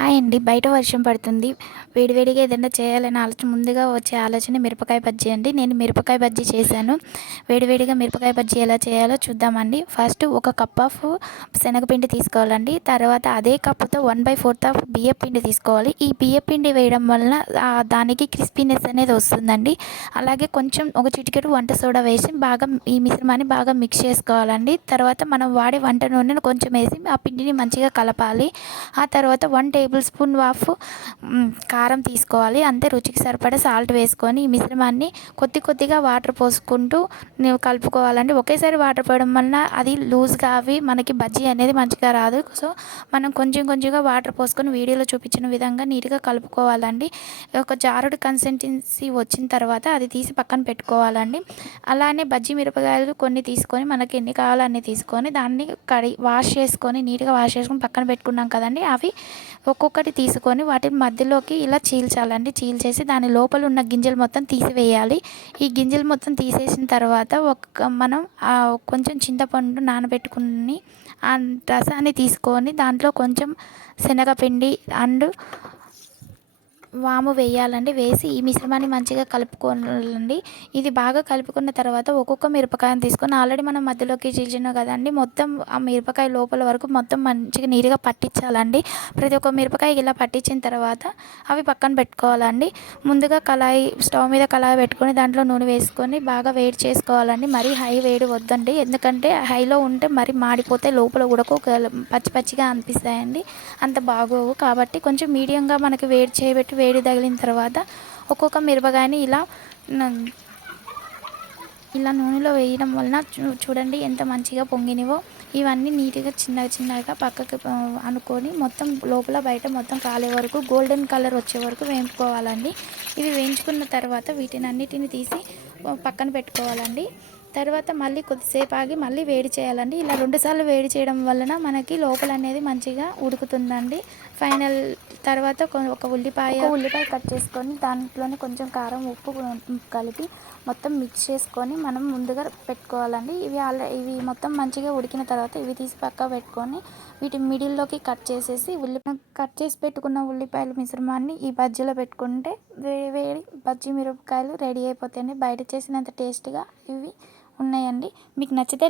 Hi అండి. బయట వర్షం పడుతుంది. వేడివేడిగా ఏదైనా చేయాలని ముందుగా వచ్చే ఆలోచన మిరపకాయ బజ్జీ అండి. నేను మిరపకాయ బజ్జీ చేశాను. వేడివేడిగా మిరపకాయ బజ్జీ ఎలా చేయాలో చూద్దామండి. ఫస్ట్ ఒక కప్ ఆఫ్ శనగపిండి తీసుకోవాలండి. తర్వాత అదే కప్పుతో 1/4 ఆఫ్ బియ్యపిండి తీసుకోవాలి. ఈ బియ్యపిండి వేయడం వలన దానికి క్రిస్పీనెస్ అనేది వస్తుందండి. అలాగే కొంచెం ఒక చిటికెడు వంట సోడా వేసి బాగా ఈ మిశ్రమాన్ని బాగా మిక్స్ చేసుకోవాలండి. తర్వాత మనం వాడే వంట నూనెను కొంచెం వేసి ఆ పిండిని మంచిగా కలపాలి. ఆ తర్వాత 1 టేబుల్ స్పూన్ ఆఫ్ కారం తీసుకోవాలి. అంతే రుచికి సరిపడా సాల్ట్ వేసుకొని ఈ మిశ్రమాన్ని కొద్దిగా వాటర్ పోసుకుంటూ కలుపుకోవాలండి. ఒకేసారి వాటర్ పోయడం వలన అది లూజ్గా మనకి బజ్జీ అనేది మంచిగా రాదు. సో మనం కొంచెంగా వాటర్ పోసుకొని వీడియోలో చూపించిన విధంగా నీట్గా కలుపుకోవాలండి. ఒక జారుడు కన్సిస్టెన్సీ వచ్చిన తర్వాత అది తీసి పక్కన పెట్టుకోవాలండి. అలానే బజ్జీ మిరపకాయలు కొన్ని తీసుకొని మనకి ఎన్ని కావాలో అన్ని తీసుకొని దాన్ని వాష్ చేసుకొని నీట్గా వాష్ చేసుకొని పక్కన పెట్టుకున్నాం కదండి. అవి ఒక్కొక్కటి తీసుకొని వాటిని మధ్యలోకి ఇలా చీల్చాలండి. చీల్చేసి దాని లోపల ఉన్న గింజలు మొత్తం తీసివేయాలి. ఈ గింజలు మొత్తం తీసేసిన తర్వాత మనం కొంచెం చింతపండు నానబెట్టుకుని ఆ రసాన్ని తీసుకొని దాంట్లో కొంచెం శనగపిండి అండ్ వాము వేయాలండి. వేసి ఈ మిశ్రమాన్ని మంచిగా కలుపుకోవాలండి. ఇది బాగా కలుపుకున్న తర్వాత ఒక్కొక్క మిరపకాయను తీసుకొని ఆల్రెడీ మనం మధ్యలోకి చీల్చినాం కదండి. మొత్తం ఆ మిరపకాయ లోపల వరకు మొత్తం మంచిగా నీట్గా పట్టించాలండి. ప్రతి ఒక్క మిరపకాయ ఇలా పట్టించిన తర్వాత అవి పక్కన పెట్టుకోవాలండి. ముందుగా స్టవ్ మీద కళాయి పెట్టుకొని దాంట్లో నూనె వేసుకొని బాగా వేడి చేసుకోవాలండి. మరీ హై వేడి వద్దండి. ఎందుకంటే హైలో ఉంటే మరి మాడిపోతే లోపల ఉడకు పచ్చిగా అనిపిస్తాయండి. అంత బాగోవు. కాబట్టి కొంచెం మీడియంగా మనకి వేడి తగిలిన తర్వాత ఒక్కొక్క మిరపకాయని ఇలా నూనెలో వేయడం వలన చూడండి ఎంత మంచిగా పొంగినవో. ఇవన్నీ నీట్గా చిన్నగా పక్కకి అనుకొని మొత్తం లోపల బయట మొత్తం కాలే వరకు గోల్డెన్ కలర్ వచ్చే వరకు వేయించుకోవాలండి. ఇవి వేయించుకున్న తర్వాత వీటినన్నిటిని తీసి పక్కన పెట్టుకోవాలండి. తర్వాత మళ్ళీ కొద్దిసేపు ఆగి మళ్ళీ వేడి చేయాలండి. ఇలా 2 సార్లు వేడి చేయడం వలన మనకి లోపల అనేది మంచిగా ఉడుకుతుందండి. ఫైనల్ తర్వాత ఒక ఉల్లిపాయ కట్ చేసుకొని దాంట్లోనే కొంచెం కారం ఉప్పు కలిపి మొత్తం మిక్స్ చేసుకొని మనం ముందుగా పెట్టుకోవాలండి. ఇవి మొత్తం మంచిగా ఉడికిన తర్వాత ఇవి తీసి పక్క పెట్టుకొని వీటి మిడిల్లోకి కట్ చేసి పెట్టుకున్న ఉల్లిపాయల మిశ్రమాన్ని ఈ బజ్జీలో పెట్టుకుంటే వేడి బజ్జీ మిరపకాయలు రెడీ అయిపోతాయండి. బయట చేసినంత టేస్ట్గా ఇవి ఉన్నాయండి. మీకు నచ్చితే